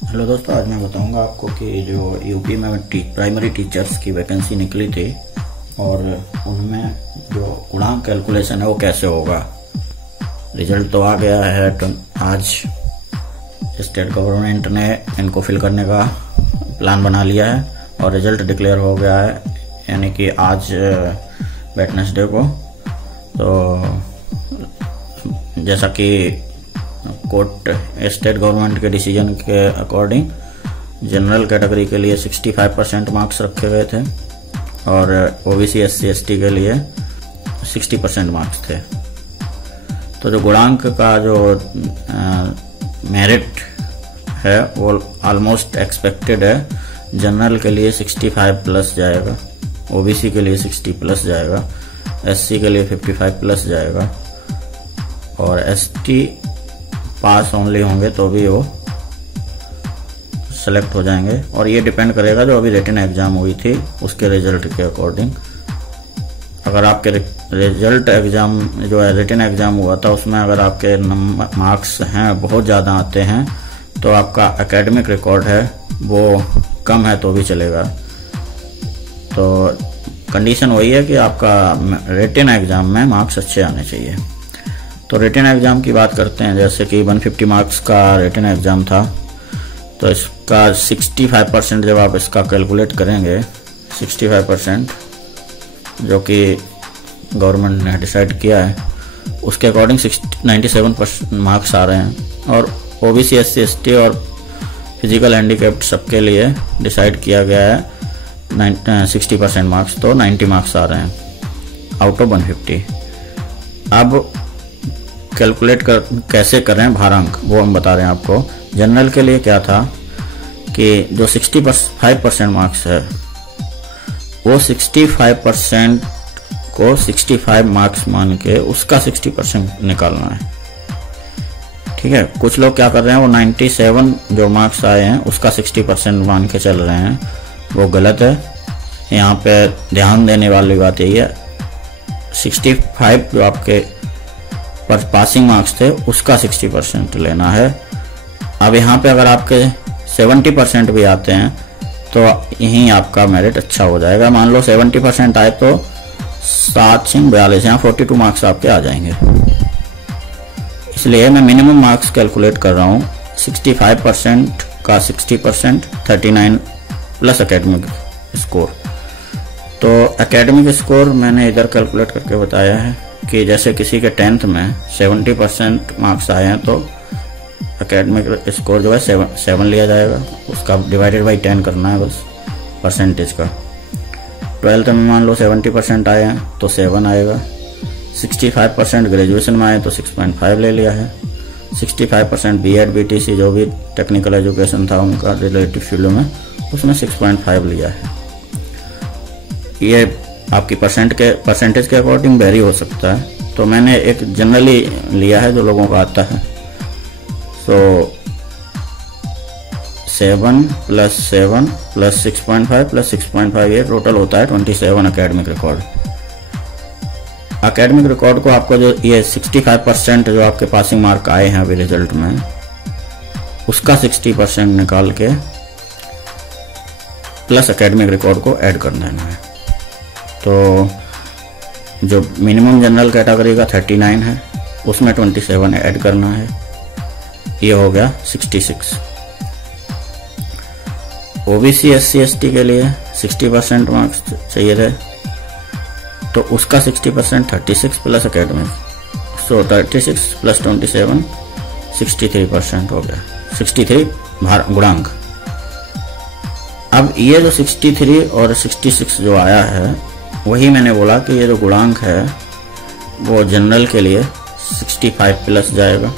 Hello दोस्तों, आज मैं बताऊंगा आपको कि जो यूपी में प्राइमरी टीचर्स की वैकेंसी निकली थी और उनमें जो गुणांक कैलकुलेशन है वो कैसे होगा। रिजल्ट तो आ गया है, तो आज स्टेट गवर्नमेंट ने इनको फिल करने का प्लान बना लिया है और रिजल्ट डिक्लेयर हो गया है, यानी कि आज वेडनेसडे को। तो जैसा कि कोर्ट स्टेट गवर्नमेंट के डिसीजन के अकॉर्डिंग जनरल कैटेगरी के लिए 65% मार्क्स रखे गए थे और ओबीसी SC ST के लिए 60% मार्क्स थे। तो जो गुणांक का जो मेरिट है वो ऑलमोस्ट एक्सपेक्टेड है। जनरल के लिए 65 प्लस जाएगा, ओबीसी के लिए 60 प्लस जाएगा, SC के लिए 55 प्लस जाएगा और ST पास ओनली होंगे तो भी वो सेलेक्ट हो जाएंगे। और ये डिपेंड करेगा जो अभी रिटन एग्जाम हुई थी उसके रिजल्ट के अकॉर्डिंग। अगर आपके रिजल्ट एग्जाम जो है रिटन एग्जाम हुआ था उसमें अगर आपके मार्क्स हैं बहुत ज़्यादा आते हैं तो आपका एकेडमिक रिकॉर्ड है वो कम है तो भी चलेगा। तो कंडीशन वही है कि आपका रिटन एग्जाम में मार्क्स अच्छे आने चाहिए। तो रिटन एग्जाम की बात करते हैं, जैसे कि 150 मार्क्स का रिटन एग्जाम था तो इसका 65% जब आप इसका कैलकुलेट करेंगे, 65% जो कि गवर्नमेंट ने डिसाइड किया है उसके अकॉर्डिंग 97% मार्क्स आ रहे हैं। और ओबीसी SC ST और फिजिकल हैंडीकैप्ड सबके लिए डिसाइड किया गया है 60% मार्क्स, तो 90 मार्क्स आ रहे हैं आउट ऑफ 150। अब कैलकुलेट कैसे कर रहे हैं भारांक वो हम बता रहे हैं आपको। जनरल के लिए क्या था कि जो 65% मार्क्स है वो 65% को 65 मार्क्स मान के उसका 60% निकालना है। ठीक है, कुछ लोग क्या कर रहे हैं वो 97 जो मार्क्स आए हैं उसका 60% मान के चल रहे हैं, वो गलत है। यहाँ पे ध्यान देने वाली बात यही है 65 जो आपके पर पासिंग मार्क्स थे उसका 60% लेना है। अब यहाँ पे अगर आपके 70% भी आते हैं तो यहीं आपका मेरिट अच्छा हो जाएगा। मान लो 70% आए तो 7×42 यहाँ 42 मार्क्स आपके आ जाएंगे। इसलिए मैं मिनिमम मार्क्स कैलकुलेट कर रहा हूँ 65% का 60%, 39 प्लस एकेडमिक स्कोर। तो एकेडमिक स्कोर मैंने इधर कैलकुलेट करके बताया है कि जैसे किसी के 10th में 70% मार्क्स आए हैं तो एकेडमिक स्कोर जो है 7 लिया जाएगा, उसका डिवाइडेड बाई 10 करना है बस परसेंटेज का। 12th में मान लो 70% आए हैं तो 7 आएगा। 65% ग्रेजुएशन में आए तो 6.5 ले लिया है। 65% BEd BTC जो भी टेक्निकल एजुकेशन था उनका रिलेटिव फील्ड में उसमें 6.5 लिया है। ये आपकी परसेंटेज के अकॉर्डिंग वेरी हो सकता है, तो मैंने एक जनरली लिया है जो लोगों को आता है। सो 7 + 7 + 6.5 + 6.5 ये टोटल होता है 27 एकेडमिक रिकॉर्ड। एकेडमिक रिकॉर्ड को आपको जो ये 65% जो आपके पासिंग मार्क आए हैं अभी रिजल्ट में उसका 60% निकाल के प्लस एकेडमिक रिकॉर्ड को ऐड कर देना है। तो जो मिनिमम जनरल कैटेगरी का 39 है उसमें 27 ऐड करना है, ये हो गया 66। ओबीसी SC ST के लिए 60% मार्क्स चाहिए थे तो उसका 60% 36 प्लस एकेडमिक, सो 36 + 27 63% हो गया, 63 गुणांक। अब ये जो 63 और 66 जो आया है वही मैंने बोला कि ये जो गुणांक है वो जनरल के लिए 65 प्लस जाएगा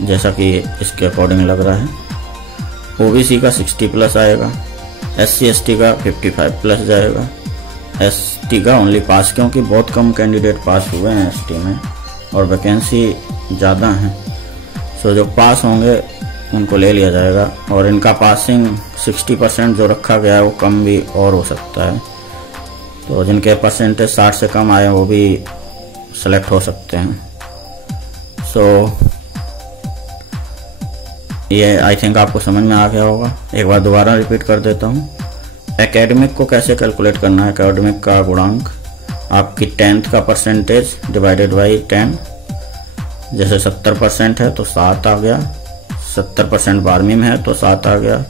जैसा कि इसके अकॉर्डिंग लग रहा है। ओबीसी का 60 प्लस आएगा, SC ST का 55 प्लस जाएगा, ST का ओनली पास, क्योंकि बहुत कम कैंडिडेट पास हुए हैं ST में और वैकेंसी ज़्यादा है। सो जो पास होंगे उनको ले लिया जाएगा और इनका पासिंग 60% जो रखा गया है वो कम भी और हो सकता है। तो जिनके परसेंटेज 60 से कम आए वो भी सेलेक्ट हो सकते हैं। सो ये आई थिंक आपको समझ में आ गया होगा। एक बार दोबारा रिपीट कर देता हूँ। एकेडमिक को कैसे कैलकुलेट करना है। एकेडमिक का गुणांक आपकी 10th का परसेंटेज डिवाइडेड बाई 10। जैसे 70% है तो 7 आ गया, 70% 12वीं में है तो 7 आ गया,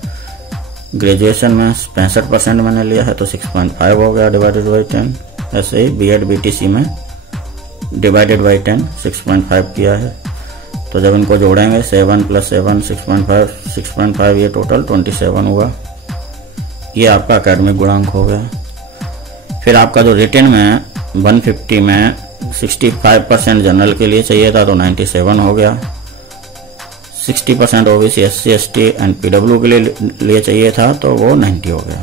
ग्रेजुएशन में 65% मैंने लिया है तो 6.5 हो गया डिवाइडेड बाई 10। ऐसे ही बीएड बीटीसी में डिवाइडेड बाई 10 6.5 किया है। तो जब इनको जोड़ेंगे 7 + 7 6.5 ये टोटल 27 हुआ। ये आपका एकेडमिक गुणांक हो गया। फिर आपका जो रिटन में 150 में 65% जनरल के लिए चाहिए था तो 97 हो गया। 60% OBC SC ST and PW के लिए चाहिए था तो वो 90 हो गया।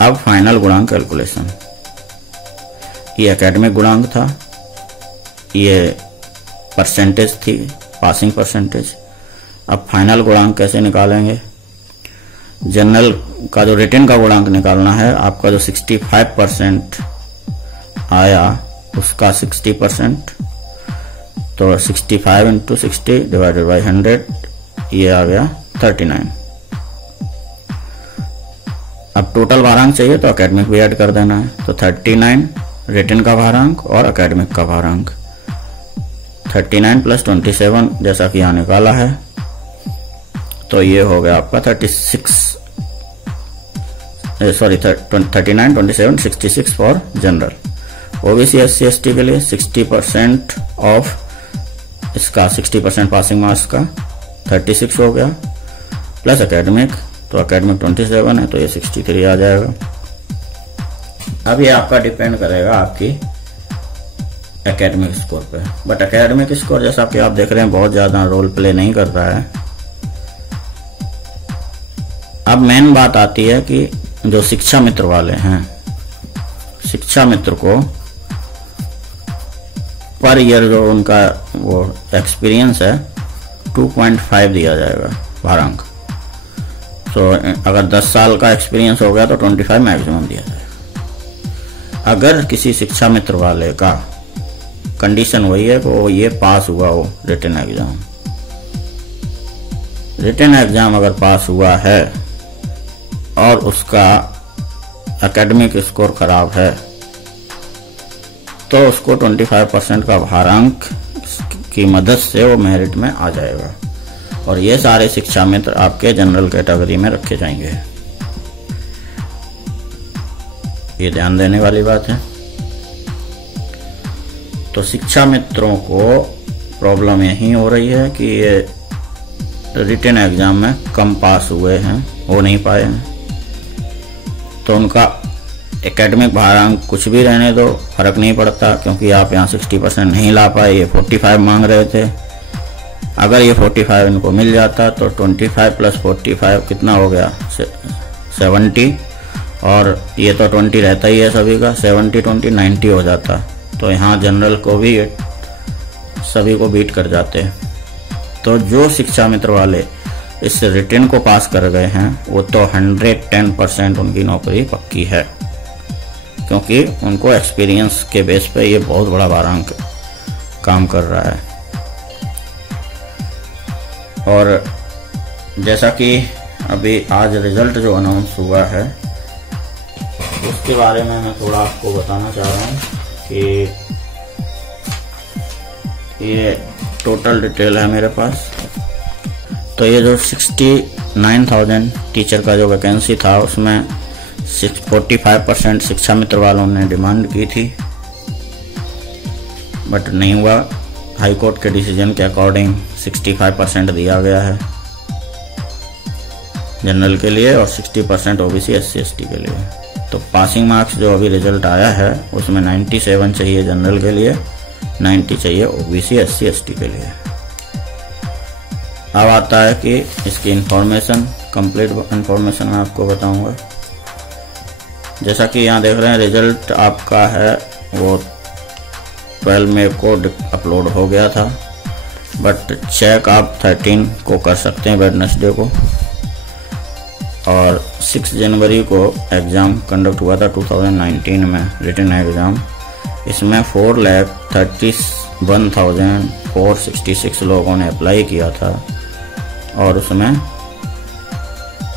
अब फाइनल गुणांक कैलकुलेशन। ये एकेडमिक गुणांक था, ये परसेंटेज थी, पासिंग परसेंटेज। अब फाइनल गुणांक कैसे निकालेंगे। जनरल का जो रिटन का गुणांक निकालना है, आपका जो 65% आया उसका 60%, तो 65 × 60 डिवाइडेड बाई 100 ये आ गया 39। अब टोटल भारांक चाहिए तो एकेडमिक भी ऐड कर देना है। तो 39 रिटन का भारांक और एकेडमिक का भारांक। 39 + 27 जैसा कि यहाँ निकाला है तो ये हो गया आपका 39, 27, 66 for general. OBC SC ST के लिए 60% ऑफ इसका 60% पासिंग मार्क्स का 36 हो गया, प्लस एकेडमिक, तो एकेडमिक 27 है तो ये 63 आ जाएगा। अब ये आपका डिपेंड करेगा आपकी एकेडमिक स्कोर पे। बट एकेडमिक स्कोर जैसा कि आप देख रहे हैं बहुत ज्यादा रोल प्ले नहीं कर रहा है। अब मेन बात आती है कि जो शिक्षा मित्र वाले हैं, शिक्षा मित्र को पर ईयर जो उनका वो एक्सपीरियंस है 2.5 दिया जाएगा भारांक। तो अगर 10 साल का एक्सपीरियंस हो गया तो 25 मैक्सिमम दिया जाएगा। अगर किसी शिक्षा मित्र वाले का कंडीशन वही है कि वो ये पास हुआ हो रिटन एग्जाम, रिटन एग्जाम अगर पास हुआ है और उसका एकेडमिक स्कोर खराब है तो उसको 25% का भारांक की मदद से वो मेरिट में आ जाएगा। और ये सारे शिक्षा मित्र आपके जनरल कैटेगरी में रखे जाएंगे। ये ध्यान देने वाली बात है। तो शिक्षा मित्रों को प्रॉब्लम यही हो रही है कि ये रिटन एग्जाम में कम पास हुए हैं, हो नहीं पाए हैं, तो उनका एकेडमिक भारांक कुछ भी रहने दो, फर्क नहीं पड़ता, क्योंकि आप यहाँ 60% नहीं ला पाए। ये 45 मांग रहे थे। अगर ये 45 इनको मिल जाता तो 25 + 45 कितना हो गया 70, और ये तो 20 रहता ही है सभी का, 70 20 90 हो जाता। तो यहाँ जनरल को भी सभी को बीट कर जाते। तो जो शिक्षा मित्र वाले इस रिटन को पास कर गए हैं वो तो 110% उनकी नौकरी पक्की है, क्योंकि उनको एक्सपीरियंस के बेस पे ये बहुत बड़ा भारांक काम कर रहा है। और जैसा कि अभी आज रिजल्ट जो अनाउंस हुआ है उसके बारे में मैं थोड़ा आपको बताना चाह रहा हूँ कि ये टोटल डिटेल है मेरे पास। तो ये जो 69,000 टीचर का जो वैकेंसी था उसमें 45% शिक्षा मित्र वालों ने डिमांड की थी, बट नहीं हुआ। हाई कोर्ट के डिसीजन के अकॉर्डिंग 65% दिया गया है जनरल के लिए और 60% ओबीसी एससी एसटी के लिए। तो पासिंग मार्क्स जो अभी रिजल्ट आया है उसमें 97 चाहिए जनरल के लिए, 90 चाहिए ओबीसी एससी एसटी के लिए। अब आता है कि इसकी इंफॉर्मेशन, कंप्लीट इंफॉर्मेशन मैं आपको बताऊंगा। जैसा कि यहाँ देख रहे हैं रिजल्ट आपका है वो 12 मई को अपलोड हो गया था, बट चेक आप 13 को कर सकते हैं वेडनेसडे को। और 6 जनवरी को एग्ज़ाम कंडक्ट हुआ था 2019 में रिटन एग्ज़ाम। इसमें 4,31,466 लोगों ने अप्लाई किया था। और उसमें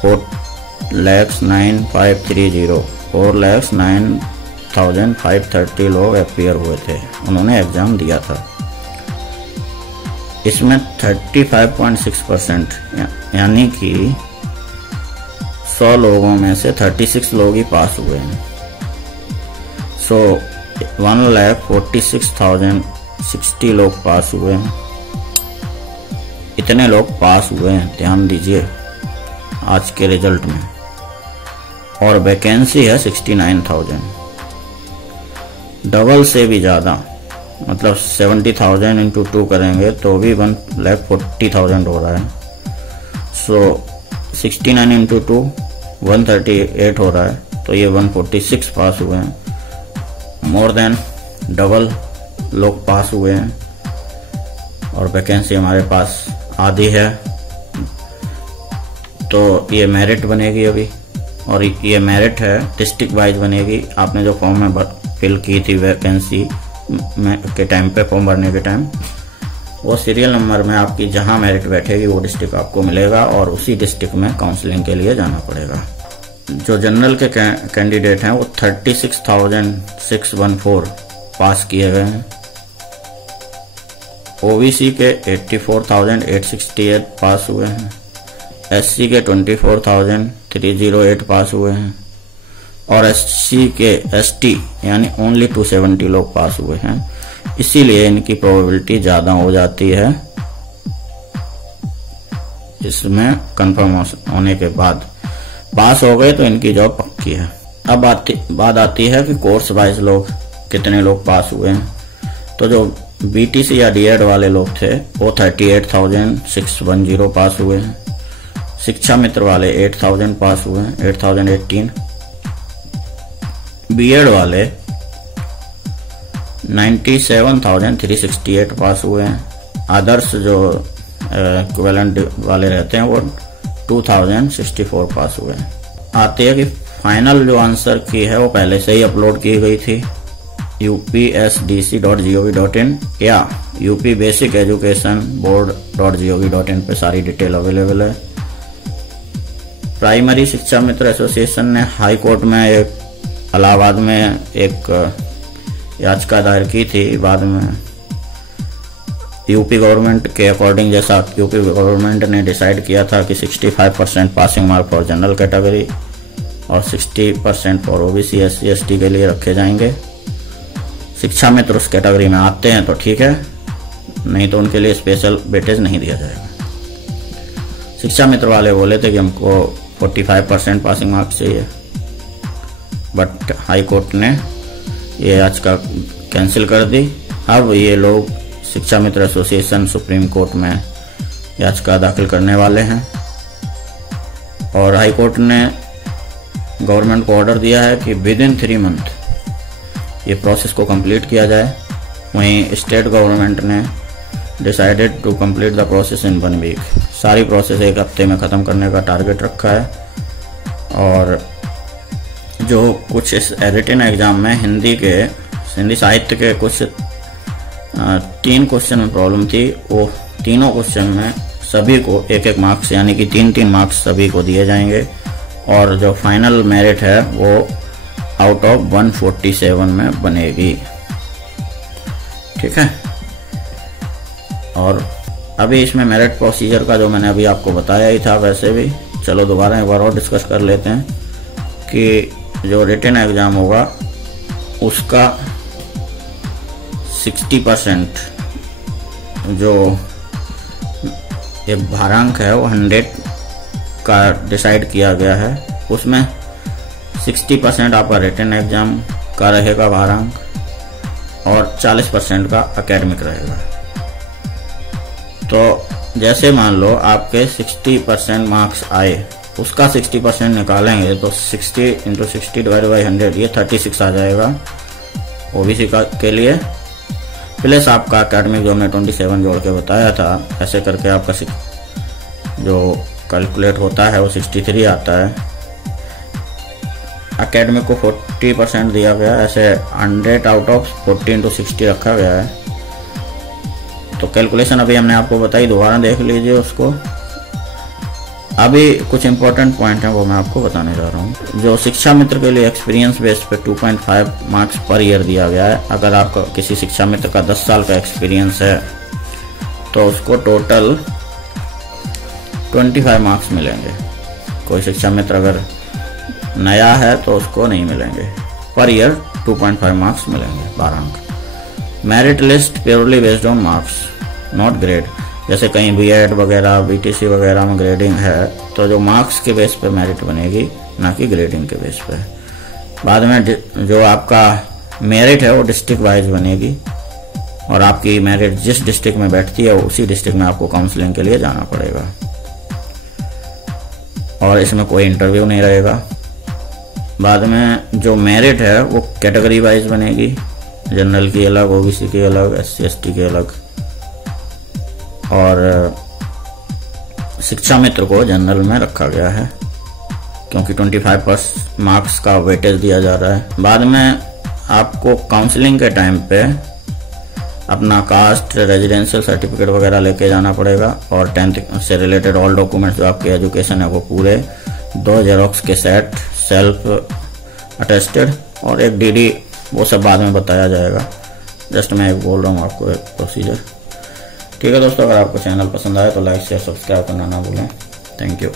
4,09,530 लोग अपीयर हुए थे, उन्होंने एग्ज़ाम दिया था। इसमें 35.6% यानी कि 100 लोगों में से 36 लोग ही पास हुए हैं। सो 1,46,060 लोग पास हुए हैं। इतने लोग पास हुए हैं, ध्यान दीजिए आज के रिजल्ट में। और वैकेंसी है 69,000, डबल से भी ज़्यादा, मतलब 70,000 इंटू 2 करेंगे तो भी 1,40,000 हो रहा है। सो 69 इंटू 2 138 हो रहा है, तो ये 146 पास हुए हैं। मोर देन डबल लोग पास हुए हैं। और वैकेंसी हमारे पास आधी है, तो ये मेरिट बनेगी अभी। और ये मेरिट है, डिस्ट्रिक्ट वाइज बनेगी। आपने जो फॉर्म में फिल की थी वैकेंसी में के टाइम पे, फॉर्म भरने के टाइम, वो सीरियल नंबर में आपकी जहां मेरिट बैठेगी वो डिस्ट्रिक्ट आपको मिलेगा और उसी डिस्ट्रिक्ट में काउंसलिंग के लिए जाना पड़ेगा। जो जनरल के कैंडिडेट हैं वो 36,614 पास किए गए हैं। ओबीसी के 84,868 पास हुए हैं। एससी के 24,308 पास हुए हैं। और एससी के एसटी यानी ओनली 270 लोग पास हुए हैं। इसीलिए इनकी प्रोबेबिलिटी ज़्यादा हो जाती है इसमें कंफर्म होने के बाद। पास हो गए तो इनकी जॉब पक्की है। अब बात आती है कि कोर्स वाइज लोग कितने लोग पास हुए हैं। तो जो बीटीसी या डीएड वाले लोग थे वो 38,610 पास हुए हैं। शिक्षा मित्र वाले 8,000 पास हुए हैं, 8,018। बीएड वाले 97,368 पास हुए हैं। आदर्श जो इक्विवेलेंट वाले रहते हैं वो 2,064 पास हुए हैं। आते हैं कि फाइनल जो आंसर की है वो पहले से ही अपलोड की गई थी upsdc.gov.in या upbasiceducationboard.gov.in पे सारी डिटेल अवेलेबल है। प्राइमरी शिक्षा मित्र एसोसिएशन ने हाई कोर्ट में इलाहाबाद में एक याचिका दायर की थी। बाद में यूपी गवर्नमेंट के अकॉर्डिंग, जैसा यूपी गवर्नमेंट ने डिसाइड किया था कि 65% passing mark for general category और 60% फॉर ओबीसी एससी एसटी के लिए रखे जाएंगे। शिक्षा मित्र उस कैटेगरी में आते हैं तो ठीक है, नहीं तो उनके लिए स्पेशल वेटेज नहीं दिया जाएगा। शिक्षा मित्र वाले बोले थे कि हमको 45% पासिंग मार्क्स चाहिए, बट हाई कोर्ट ने ये याचिका कैंसिल कर दी। अब ये लोग शिक्षा मित्र एसोसिएशन सुप्रीम कोर्ट में याचिका दाखिल करने वाले हैं और हाई कोर्ट ने गवर्नमेंट को ऑर्डर दिया है कि विद इन 3 मंथ ये प्रोसेस को कंप्लीट किया जाए। वहीं स्टेट गवर्नमेंट ने decided to complete the process in 1 week. सारी प्रोसेस 1 हफ्ते में ख़त्म करने का टारगेट रखा है। और जो कुछ इस रिटन एग्ज़ाम में हिंदी साहित्य के कुछ 3 क्वेश्चन में प्रॉब्लम थी, वो तीनों क्वेश्चन में सभी को 1-1 मार्क्स यानी कि 3-3 मार्क्स सभी को दिए जाएंगे। और जो फाइनल मेरिट है वो आउट ऑफ 147 में बनेगी। ठीक है। और अभी इसमें मेरिट प्रोसीजर का जो मैंने अभी आपको बताया ही था, वैसे भी चलो दोबारा एक बार और डिस्कस कर लेते हैं कि जो रिटन एग्ज़ाम होगा उसका 60% जो एक भारांक है वो 100 का डिसाइड किया गया है। उसमें 60% आपका रिटन एग्ज़ाम का रहेगा भारांक और 40% का एकेडमिक रहेगा। तो जैसे मान लो आपके 60% मार्क्स आए, उसका 60% निकालेंगे तो 60 × 60 / 100 ये 36 आ जाएगा ओबीसी का के लिए। प्लस आपका एकेडमिक जो हमने 27 जोड़ के बताया था, ऐसे करके आपका जो कैलकुलेट होता है वो 63 आता है। एकेडमिक को 40% दिया गया, ऐसे 100 आउट ऑफ 40 × 60 रखा गया है। तो कैलकुलेशन अभी हमने आपको बताई, दोबारा देख लीजिए उसको। अभी कुछ इंपॉर्टेंट पॉइंट हैं वो मैं आपको बताने जा रहा हूँ। जो शिक्षा मित्र के लिए एक्सपीरियंस बेस पे 2.5 मार्क्स पर ईयर दिया गया है। अगर आपका किसी शिक्षा मित्र का 10 साल का एक्सपीरियंस है तो उसको टोटल 25 मार्क्स मिलेंगे। कोई शिक्षा मित्र अगर नया है तो उसको नहीं मिलेंगे। पर ईयर 2.5 मार्क्स मिलेंगे, 12 अंक। Merit list purely based on marks not grade. जैसे कहीं बीएड वगैरह बीटीसी वगैरह में ग्रेडिंग है तो जो मार्क्स के बेस पे मेरिट बनेगी, ना कि ग्रेडिंग के बेस पे। बाद में जो आपका मेरिट है वो डिस्ट्रिक्ट वाइज बनेगी और आपकी मेरिट जिस डिस्ट्रिक्ट में बैठती है उसी डिस्ट्रिक्ट में आपको काउंसलिंग के लिए जाना पड़ेगा और इसमें कोई इंटरव्यू नहीं रहेगा। बाद में जो मेरिट है वो कैटेगरी वाइज बनेगी, जनरल की अलग, ओबीसी की अलग, एससी एसटी की अलग। और शिक्षा मित्र को जनरल में रखा गया है क्योंकि 25 मार्क्स का वेटेज दिया जा रहा है। बाद में आपको काउंसलिंग के टाइम पे अपना कास्ट, रेजिडेंशियल सर्टिफिकेट वगैरह लेके जाना पड़ेगा और 10th से रिलेटेड ऑल डॉक्यूमेंट्स जो आपके एजुकेशन है वो पूरे, 2 जेरोक्स के सेट, सेल्फ अटेस्टेड और एक डीडी, वो सब बाद में बताया जाएगा। जस्ट मैं एक बोल रहा हूँ आपको एक प्रोसीजर। ठीक है दोस्तों, अगर आपको चैनल पसंद आए तो लाइक शेयर सब्सक्राइब करना ना भूलें। Thank you.